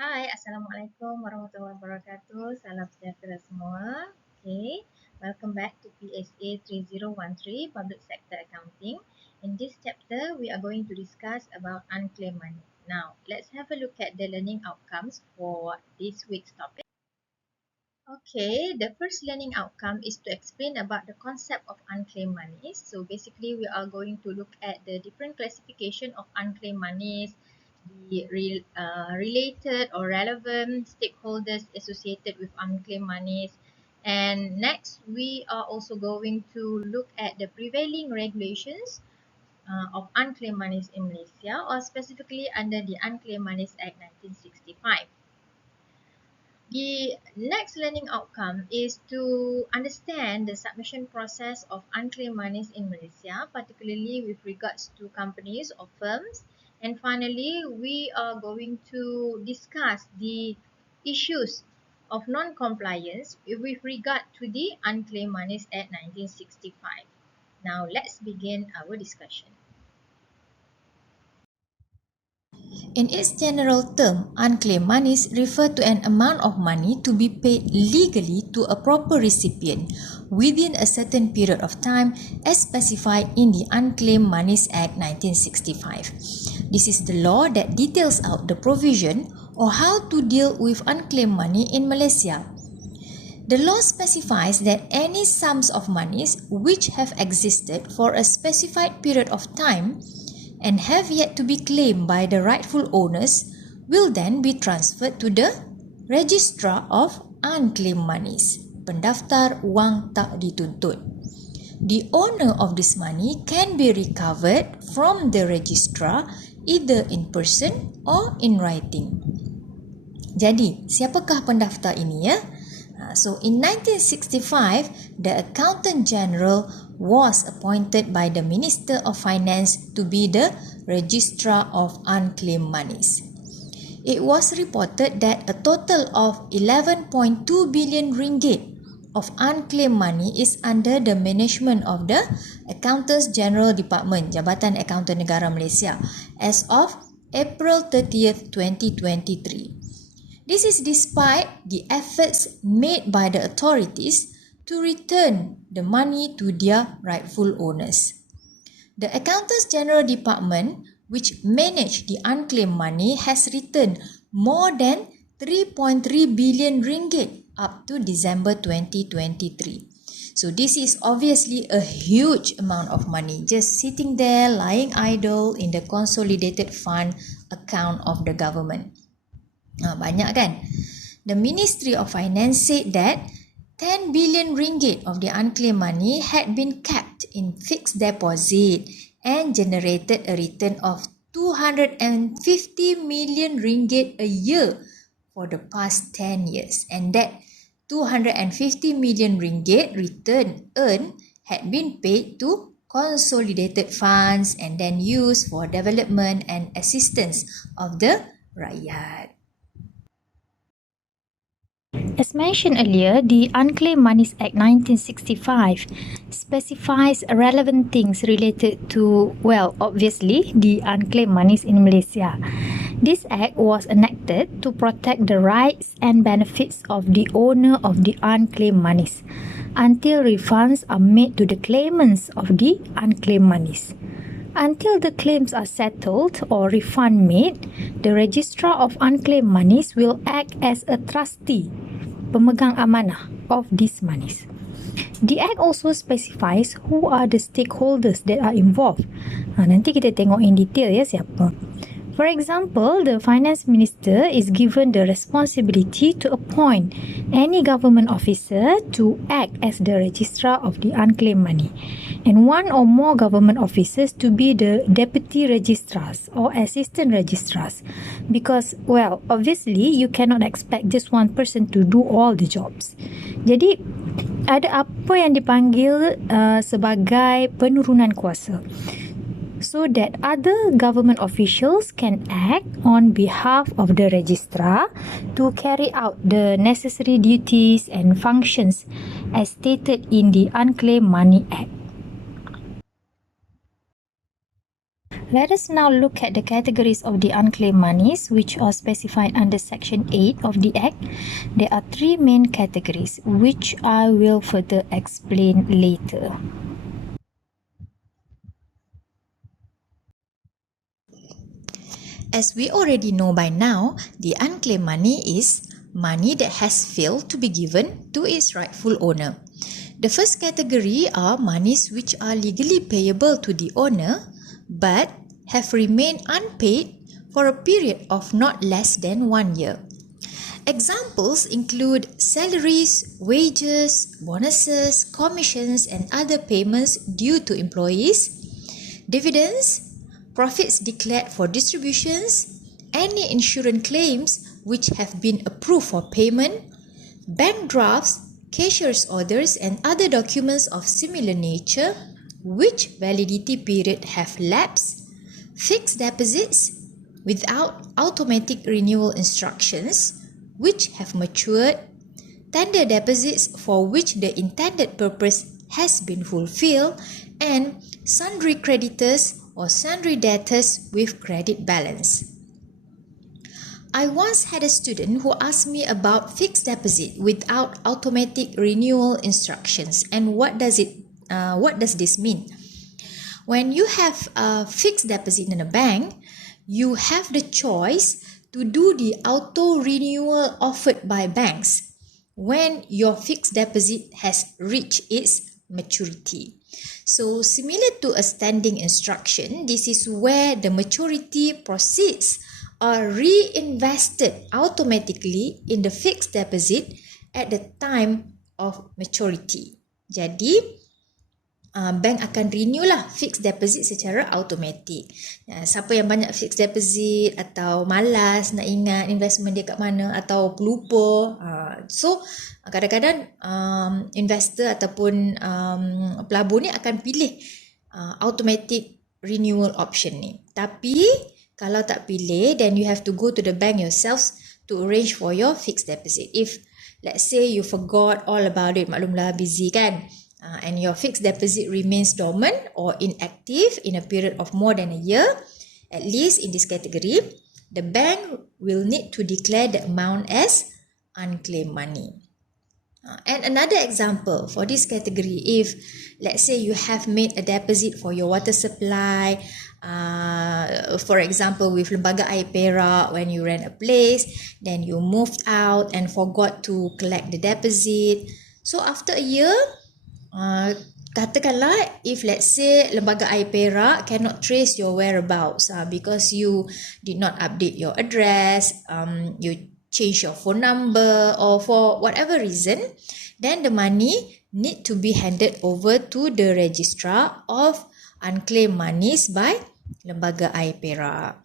Hai, Assalamualaikum warahmatullahi wabarakatuh. Salam sejahtera semua. Okay, welcome back to PSA 3013 Public Sector Accounting. In this chapter, we are going to discuss about unclaimed money. Now, let's have a look at the learning outcomes for this week's topic. Okay, the first learning outcome is to explain about the concept of unclaimed monies. So basically, we are going to look at the different classification of unclaimed monies, the related or relevant stakeholders associated with unclaimed monies. And next, we are also going to look at the prevailing regulations of unclaimed monies in Malaysia, or specifically under the Unclaimed Monies Act 1965. The next learning outcome is to understand the submission process of unclaimed monies in Malaysia, particularly with regards to companies or firms. And finally, we are going to discuss the issues of non-compliance with regard to the Unclaimed Monies Act 1965. Now, let's begin our discussion. In its general term, unclaimed monies refer to an amount of money to be paid legally to a proper recipient within a certain period of time as specified in the Unclaimed Moneys Act 1965. This is the law that details out the provision or how to deal with unclaimed money in Malaysia. The law specifies that any sums of monies which have existed for a specified period of time and have yet to be claimed by the rightful owners will then be transferred to the Registrar of Unclaimed Monies, pendaftar wang tak dituntut. The owner of this money can be recovered from the registrar either in person or in writing. Jadi, siapakah pendaftar ini ya? So in 1965, the Accountant General was appointed by the Minister of Finance to be the Registrar of Unclaimed Monies. It was reported that a total of 11.2 billion ringgit of unclaimed money is under the management of the Accountants General Department, Jabatan Akauntan Negara Malaysia, as of April 30th, 2023. This is despite the efforts made by the authorities to return the money to their rightful owners. The Accountants General Department, which manage the unclaimed money, has returned more than 3.3 billion ringgit up to December 2023. So this is obviously a huge amount of money just sitting there lying idle in the consolidated fund account of the government. Banyak kan? The Ministry of Finance said that 10 billion ringgit of the unclaimed money had been kept in fixed deposit and generated a return of 250 million ringgit a year for the past 10 years, and that 250 million ringgit return earned had been paid to consolidated funds and then used for development and assistance of the rakyat. As mentioned earlier, the Unclaimed Moneys Act 1965 specifies relevant things related to, well, obviously, the unclaimed monies in Malaysia. This act was enacted to protect the rights and benefits of the owner of the unclaimed monies until refunds are made to the claimants of the unclaimed monies. Until the claims are settled or refund made, the Registrar of Unclaimed Monies will act as a trustee, pemegang amanah of these monies. The Act also specifies who are the stakeholders that are involved. Nanti kita tengok in detail ya siapa. For example, the Finance Minister is given the responsibility to appoint any government officer to act as the registrar of the unclaimed money, and one or more government officers to be the deputy registrars or assistant registrars, because, well, obviously you cannot expect just one person to do all the jobs. Jadi, ada apa yang dipanggil sebagai penurunan kuasa, so that other government officials can act on behalf of the registrar to carry out the necessary duties and functions as stated in the Unclaimed Money Act. Let us now look at the categories of the unclaimed monies which are specified under Section 8 of the Act. There are three main categories which I will further explain later. As we already know by now, the unclaimed money is money that has failed to be given to its rightful owner. The first category are monies which are legally payable to the owner but have remained unpaid for a period of not less than 1 year. Examples include salaries, wages, bonuses, commissions and other payments due to employees, dividends, profits declared for distributions, any insurance claims which have been approved for payment, bank drafts, cashier's orders and other documents of similar nature which validity period have lapsed, fixed deposits without automatic renewal instructions which have matured, tender deposits for which the intended purpose has been fulfilled, and sundry creditors or sundry debtors with credit balance. I once had a student who asked me about fixed deposit without automatic renewal instructions and what does this mean? When you have a fixed deposit in a bank, you have the choice to do the auto renewal offered by banks when your fixed deposit has reached its maturity. So similar to a standing instruction, this is where the maturity proceeds are reinvested automatically in the fixed deposit at the time of maturity. Jadi, bank akan renew lah fixed deposit secara automatik. Siapa yang banyak fixed deposit atau malas nak ingat investment dia kat mana atau pelupa, so kadang-kadang investor ataupun pelabur ni akan pilih automatic renewal option ni. Tapi kalau tak pilih, then you have to go to the bank yourselves to arrange for your fixed deposit. If let's say you forgot all about it, maklumlah busy kan, and your fixed deposit remains dormant or inactive in a period of more than a year, at least in this category, the bank will need to declare the amount as unclaimed money. And another example for this category, if let's say you have made a deposit for your water supply, for example with Lembaga Air Perak, when you rent a place, then you moved out and forgot to collect the deposit. So after a year, katakanlah if let's say Lembaga Air Perak cannot trace your whereabouts because you did not update your address, you change your phone number or for whatever reason, then the money need to be handed over to the registrar of unclaimed monies by Lembaga Air Perak.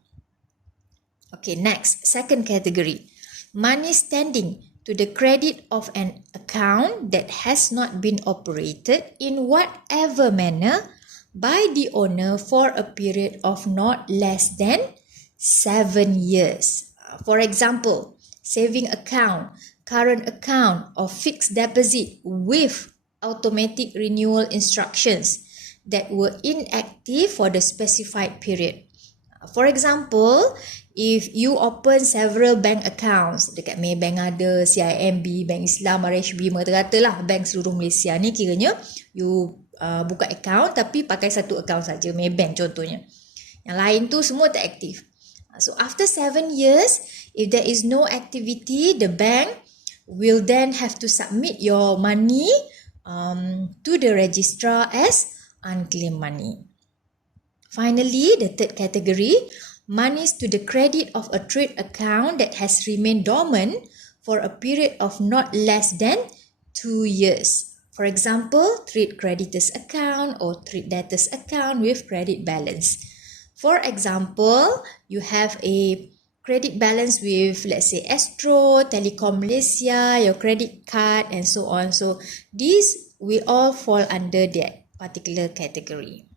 Okay, next, second category. Money standing to the credit of an account that has not been operated in whatever manner by the owner for a period of not less than 7 years. For example, saving account, current account or fixed deposit with automatic renewal instructions that were inactive for the specified period. For example, if you open several bank accounts, dekat Maybank ada, CIMB, Bank Islam, RHB, merata-rata lah bank seluruh Malaysia ni, kiranya you buka account tapi pakai satu account saja, Maybank contohnya. Yang lain tu semua tak aktif. So after 7 years, if there is no activity, the bank will then have to submit your money to the registrar as unclaimed money. Finally, the third category, monies to the credit of a trade account that has remained dormant for a period of not less than 2 years. For example, trade creditors account or trade debtors account with credit balance. For example, you have a credit balance with, let's say, Astro, Telekom Malaysia, your credit card and so on. So, these will all fall under that particular category.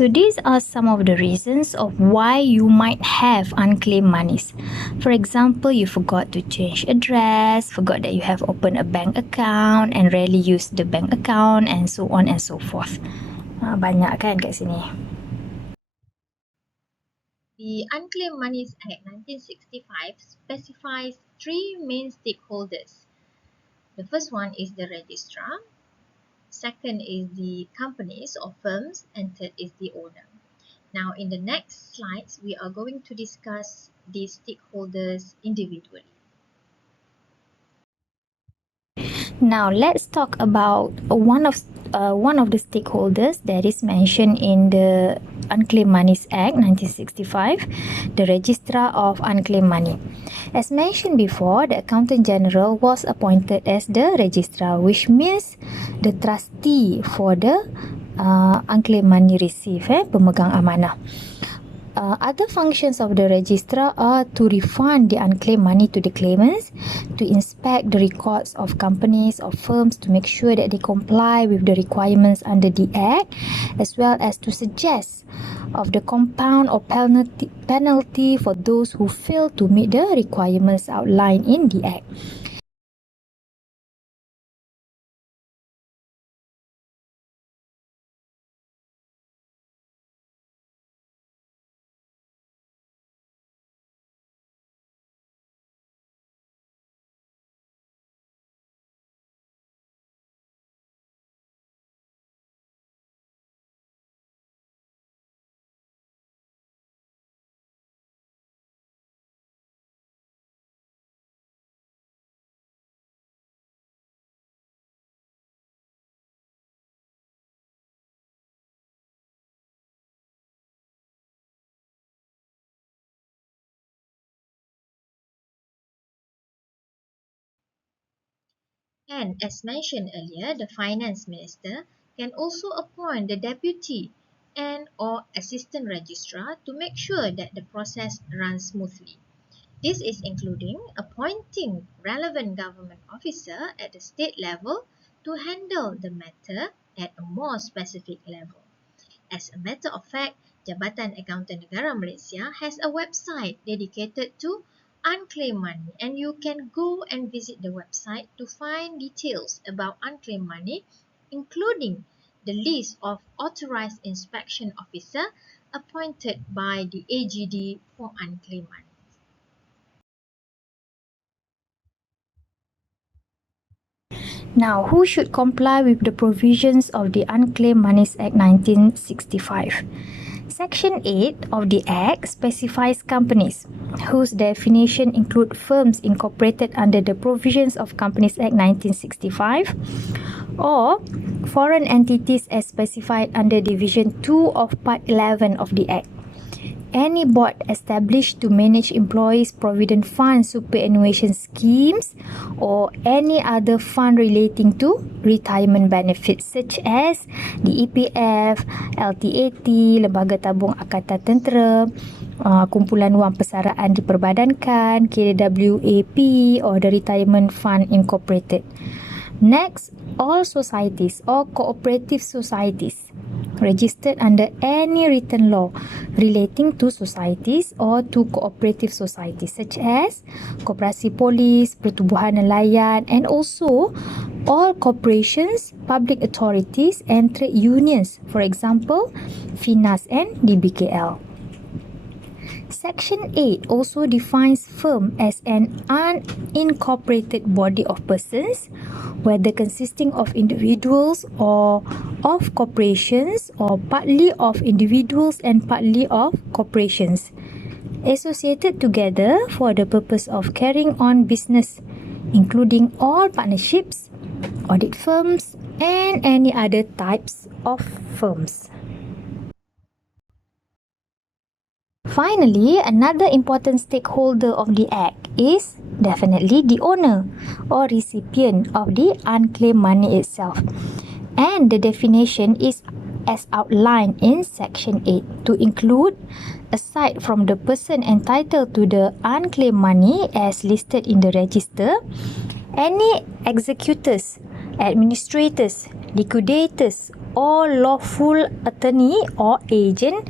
So these are some of the reasons of why you might have unclaimed monies. For example, you forgot to change address, forgot that you have opened a bank account and rarely used the bank account and so on and so forth. Banyak kan kat sini. The Unclaimed Moneys Act 1965 specifies three main stakeholders. The first one is the registrar, second is the companies or firms, and third is the owner. Now, in the next slides, we are going to discuss these stakeholders individually. Now let's talk about one of the stakeholders that is mentioned in the Unclaimed Moneys Act 1965, the Registrar of Unclaimed Money. As mentioned before, the Accountant General was appointed as the Registrar, which means the trustee for the unclaimed money received, pemegang amanah. Other functions of the registrar are to refund the unclaimed money to the claimants, to inspect the records of companies or firms to make sure that they comply with the requirements under the Act, as well as to suggest of the compound or penalty for those who fail to meet the requirements outlined in the Act. And as mentioned earlier, the Finance Minister can also appoint the Deputy and or Assistant Registrar to make sure that the process runs smoothly. This is including appointing relevant government officer at the state level to handle the matter at a more specific level. As a matter of fact, Jabatan Accountant Negara Malaysia has a website dedicated to unclaimed money, and you can go and visit the website to find details about unclaimed money, including the list of authorized inspection officer appointed by the AGD for unclaimed money. Now, who should comply with the provisions of the Unclaimed Moneys Act 1965? Section 8 of the Act specifies companies, whose definition include firms incorporated under the provisions of Companies Act 1965 or foreign entities as specified under Division 2 of Part 11 of the Act. Any board established to manage employees' provident fund superannuation schemes or any other fund relating to retirement benefits such as the EPF, LTAT, Lembaga Tabung Angkatan Tentera, Kumpulan Wang Persaraan Diperbadankan, KWAP or the Retirement Fund Incorporated. Next, all societies or cooperative societies registered under any written law relating to societies or to cooperative societies such as Koperasi Polis, Pertubuhan Nelayan, and also all corporations, public authorities and trade unions, for example, FINAS and DBKL. Section 8 also defines firm as an unincorporated body of persons, whether consisting of individuals or of corporations or partly of individuals and partly of corporations, associated together for the purpose of carrying on business, including all partnerships, audit firms, and any other types of firms. Finally, another important stakeholder of the Act is definitely the owner or recipient of the unclaimed money itself. And the definition is as outlined in Section 8 to include, aside from the person entitled to the unclaimed money as listed in the register, any executors, administrators, liquidators, or lawful attorney or agent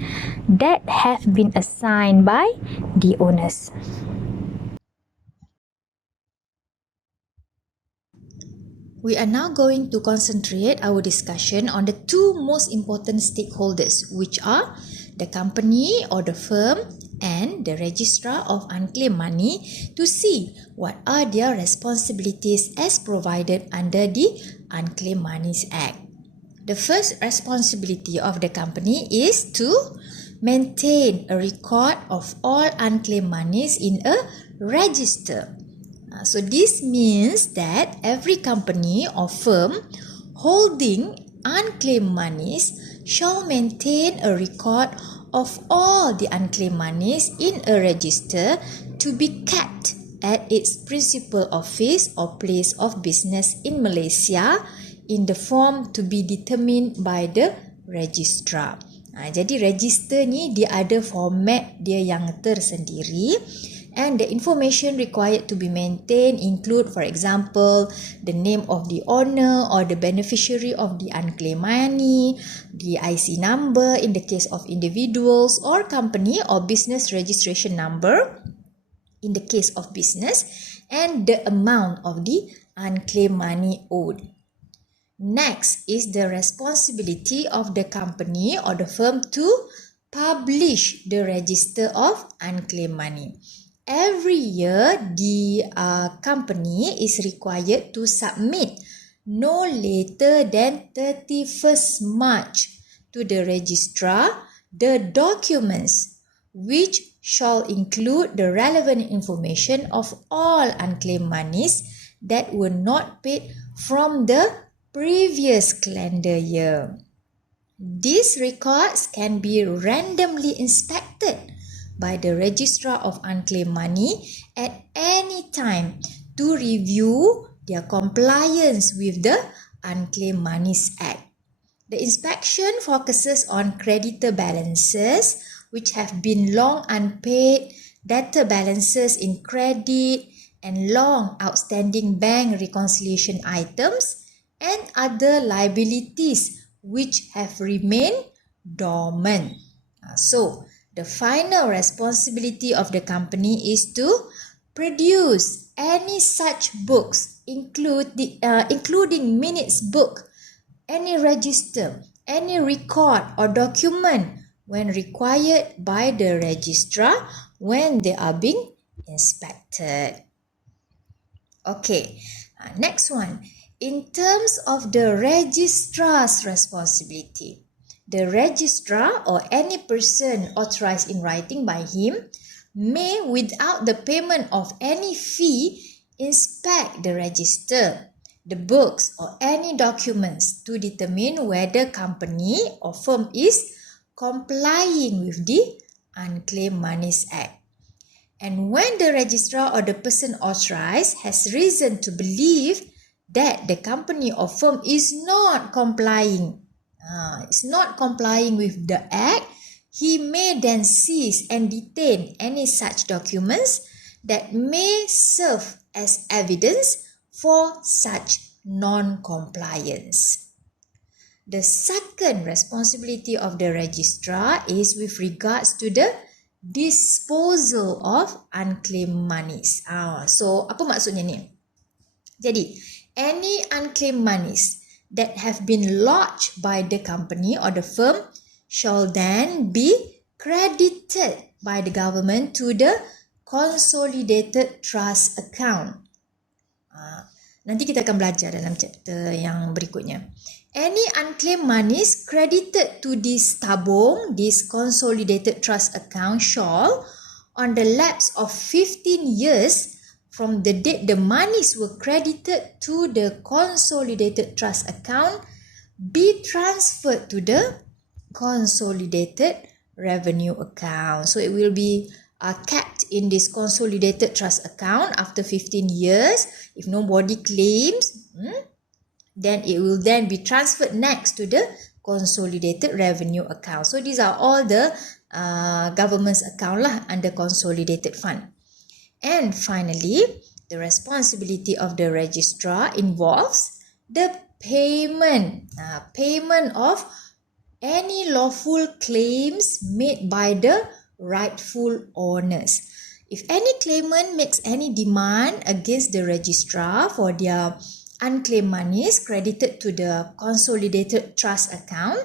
that have been assigned by the owners. We are now going to concentrate our discussion on the two most important stakeholders, which are the company or the firm and the registrar of unclaimed money, to see what are their responsibilities as provided under the Unclaimed Moneys Act. The first responsibility of the company is to maintain a record of all unclaimed monies in a register. So this means that every company or firm holding unclaimed monies shall maintain a record of all the unclaimed monies in a register to be kept at its principal office or place of business in Malaysia in the form to be determined by the registrar. Jadi register ni dia ada format dia yang tersendiri, and the information required to be maintained include, for example, the name of the owner or the beneficiary of the unclaimed money, the IC number in the case of individuals or company, or business registration number in the case of business, and the amount of the unclaimed money owed. Next is the responsibility of the company or the firm to publish the register of unclaimed money. Every year, the company is required to submit no later than 31st March to the registrar the documents which shall include the relevant information of all unclaimed monies that were not paid from the previous calendar year. These records can be randomly inspected by the registrar of unclaimed money at any time to review their compliance with the Unclaimed Moneys Act. The inspection focuses on creditor balances which have been long unpaid, debtor balances in credit, and long outstanding bank reconciliation items, and other liabilities which have remained dormant. So, the final responsibility of the company is to produce any such books, including minutes book, any register, any record or document when required by the registrar when they are being inspected. Okay, next one. In terms of the registrar's responsibility, the registrar or any person authorized in writing by him may, without the payment of any fee, inspect the register, the books or any documents to determine whether company or firm is complying with the Unclaimed Moneys Act. And when the registrar or the person authorized has reason to believe that the company or firm is not complying with the act, he may then seize and detain any such documents that may serve as evidence for such non-compliance. The second responsibility of the registrar is with regards to the disposal of unclaimed monies. So, apa maksudnya ni? Jadi, any unclaimed monies that have been lodged by the company or the firm shall then be credited by the government to the consolidated trust account. Nanti kita akan belajar dalam chapter yang berikutnya. Any unclaimed monies credited to this tabung, this consolidated trust account, shall, on the lapse of 15 years from the date the monies were credited to the consolidated trust account, be transferred to the consolidated revenue account. So it will be kept in this consolidated trust account after 15 years. If nobody claims, then it will then be transferred next to the consolidated revenue account. So these are all the government's account lah under consolidated fund. And finally, the responsibility of the registrar involves the payment of any lawful claims made by the rightful owners. If any claimant makes any demand against the registrar for their unclaimed monies credited to the consolidated trust account,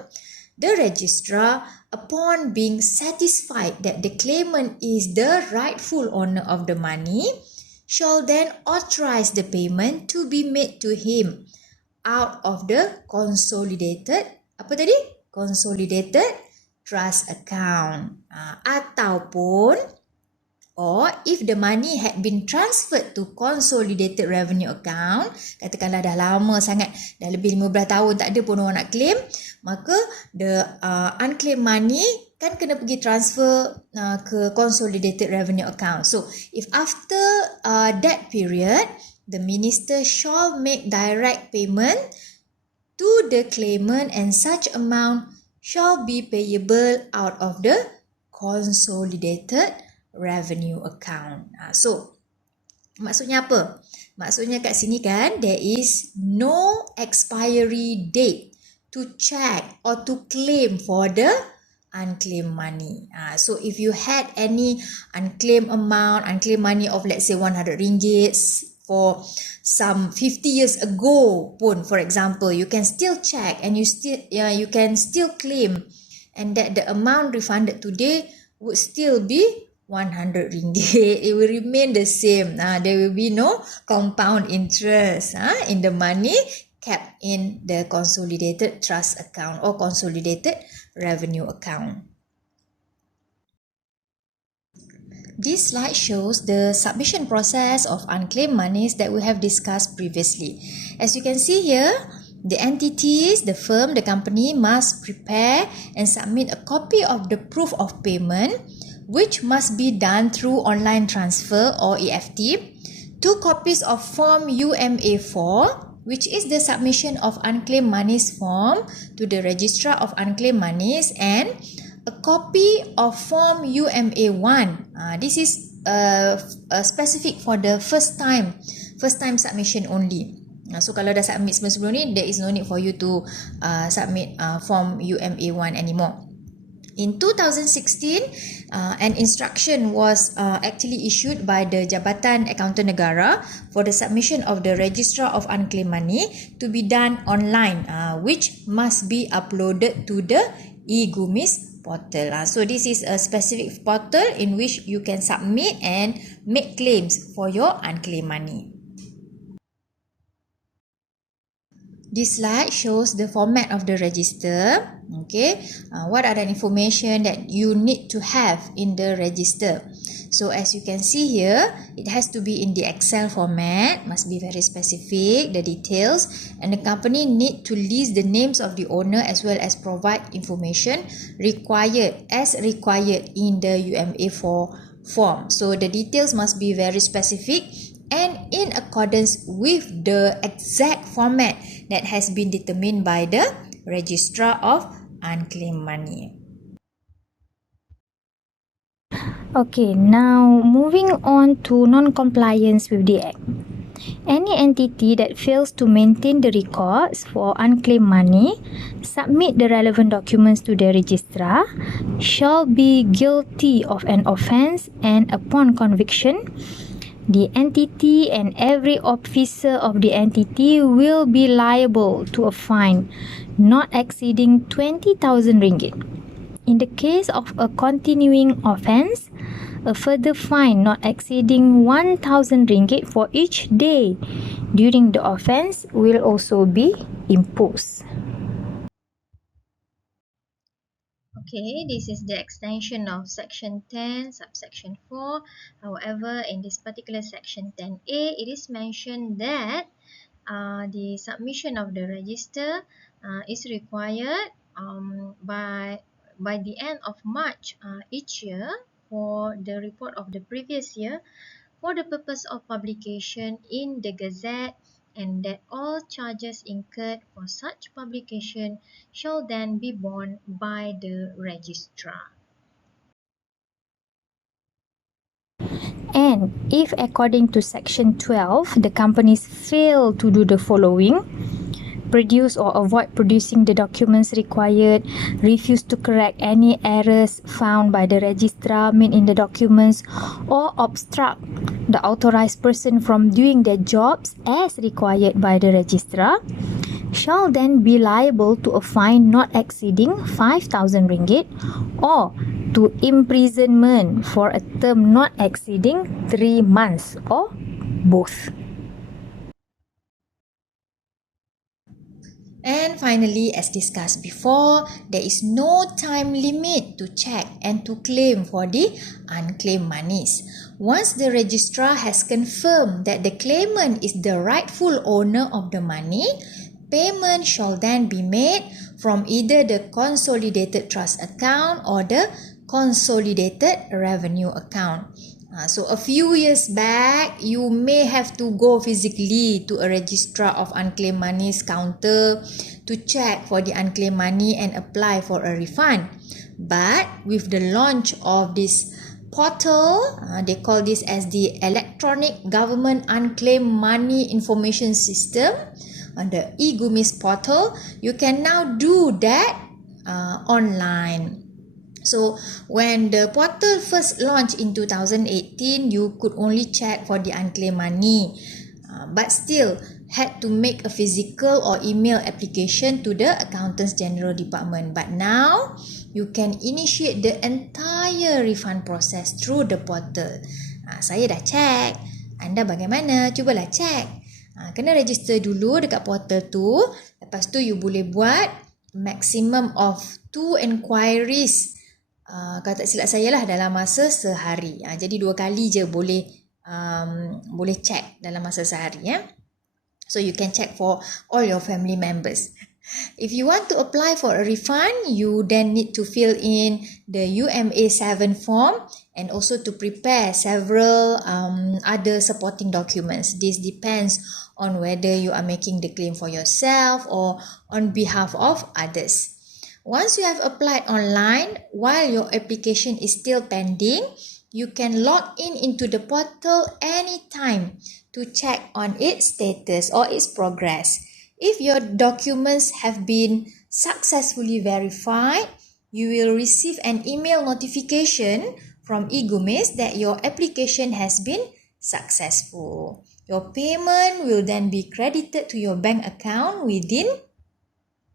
the registrar, upon being satisfied that the claimant is the rightful owner of the money, shall then authorize the payment to be made to him out of the consolidated, apa tadi? Consolidated trust account. Ataupun, or if the money had been transferred to consolidated revenue account, katakanlah dah lama sangat, dah lebih 15 tahun tak ada pun orang nak claim, maka the unclaimed money kan kena pergi transfer ke consolidated revenue account. So if after that period, the minister shall make direct payment to the claimant and such amount shall be payable out of the consolidated revenue account. So, maksudnya apa? Maksudnya kat sini kan, there is no expiry date to check or to claim for the unclaimed money. So, if you had any unclaimed money of let's say RM100 for some 50 years ago pun, for example, you can still check and you can still claim, and that the amount refunded today would still be RM100. It will remain the same. There will be no compound interest in the money kept in the consolidated trust account or consolidated revenue account. This slide shows the submission process of unclaimed monies that we have discussed previously. As you can see here, the entities, the firm, the company must prepare and submit a copy of the proof of payment, which must be done through online transfer or EFT, 2 copies of Form UMA4, which is the submission of unclaimed monies form to the Registrar of Unclaimed Monies, and a copy of Form UMA1. This is specific for the first time submission only. So kalau dah submit sebelum ni, there is no need for you to submit Form UMA1 anymore. In 2016, an instruction was actually issued by the Jabatan Accountant Negara for the submission of the Registrar of Unclaimed Money to be done online, which must be uploaded to the e-Gumis portal. So this is a specific portal in which you can submit and make claims for your unclaimed money. This slide shows the format of the register. Okay, what are the information that you need to have in the register? So as you can see here, it has to be in the Excel format, must be very specific, the details, and the company need to list the names of the owner as well as provide information required in the UMA4 form. So the details must be very specific and in accordance with the exact format that has been determined by the Registrar of Unclaimed Money. Okay, now moving on to non-compliance with the Act. Any entity that fails to maintain the records for unclaimed money, submit the relevant documents to the registrar, shall be guilty of an offence, and upon conviction, the entity and every officer of the entity will be liable to a fine not exceeding RM20,000. In the case of a continuing offence, a further fine not exceeding RM1,000 for each day during the offence will also be imposed. Okay, this is the extension of section 10, subsection 4. However, in this particular section 10A, it is mentioned that the submission of the register is required by the end of March each year for the report of the previous year for the purpose of publication in the Gazette, and that all charges incurred for such publication shall then be borne by the registrar. And if according to section 12, the companies fail to do the following, produce or avoid producing the documents required, refuse to correct any errors found by the registrar made in the documents, or obstruct the authorized person from doing their jobs as required by the registrar, shall then be liable to a fine not exceeding 5,000 ringgit or to imprisonment for a term not exceeding 3 months or both. And finally, as discussed before, there is no time limit to check and to claim for the unclaimed monies. Once the registrar has confirmed that the claimant is the rightful owner of the money, payment shall then be made from either the consolidated trust account or the consolidated revenue account. So a few years back, you may have to go physically to a registrar of unclaimed monies counter to check for the unclaimed money and apply for a refund. But with the launch of this portal, they call this as the Electronic Government Unclaimed Money Information System, on the eGumis portal, you can now do that online. So when the portal first launched in 2018, you could only check for the unclaimed money, but still had to make a physical or email application to the Accountants General Department. But now you can initiate the entire refund process through the portal. Saya dah check. Anda bagaimana? Cubalah check. Kena register dulu dekat portal tu. Lepas tu you boleh buat maximum of 2 enquiries. Kalau tak silap saya lah dalam masa sehari. Jadi 2 kali je boleh check dalam masa sehari ya. So you can check for all your family members. If you want to apply for a refund, you then need to fill in the UMA7 form and also to prepare several other supporting documents. This depends on whether you are making the claim for yourself or on behalf of others. Once you have applied online, while your application is still pending, you can log in into the portal anytime to check on its status or its progress. If your documents have been successfully verified, you will receive an email notification from eGumis that your application has been successful. Your payment will then be credited to your bank account within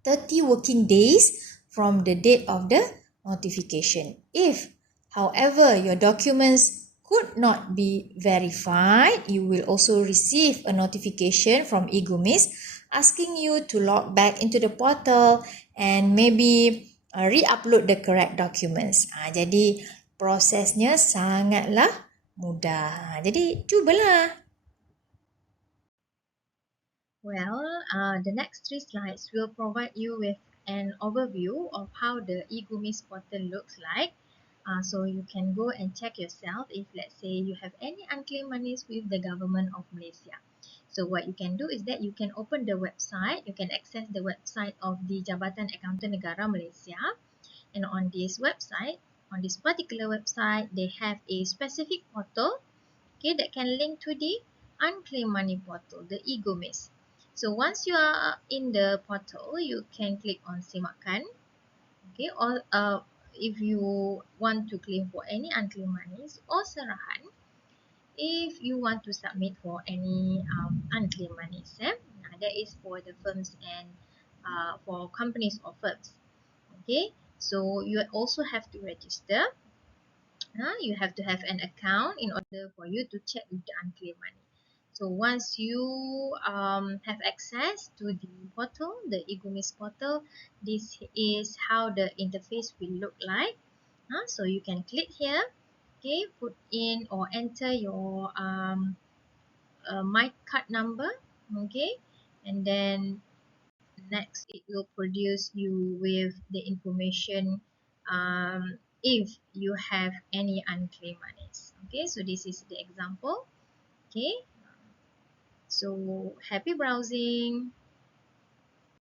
30 working days from the date of the notification. If, however, your documents could not be verified, you will also receive a notification from eGumis asking you to log back into the portal and maybe re-upload the correct documents. Jadi prosesnya sangatlah mudah. Jadi cubalah. Well, the next 3 slides will provide you with an overview of how the eGumis portal looks like. So you can go and check yourself if, let's say, you have any unclaimed monies with the government of Malaysia. So what you can do is that you can open the website, you can access the website of the Jabatan Akauntan Negara Malaysia, and on this website, on this particular website, they have a specific portal, okay, that can link to the unclaimed money portal, the eGumis. So once you are in the portal, you can click on Simakan, okay, or if you want to claim for any unclaimed monies, or Serahan if you want to submit for any unclaimed monies. That is for the firms and for companies or firms. Okay, so you also have to register. You have to have an account in order for you to check with the unclaimed money. So once you have access to the portal, the eGumis portal, this is how the interface will look like. So you can click here, okay, put in or enter your my card number, okay, and then next it will produce you with the information if you have any unclaimed monies. Okay, so this is the example. Okay, so happy browsing.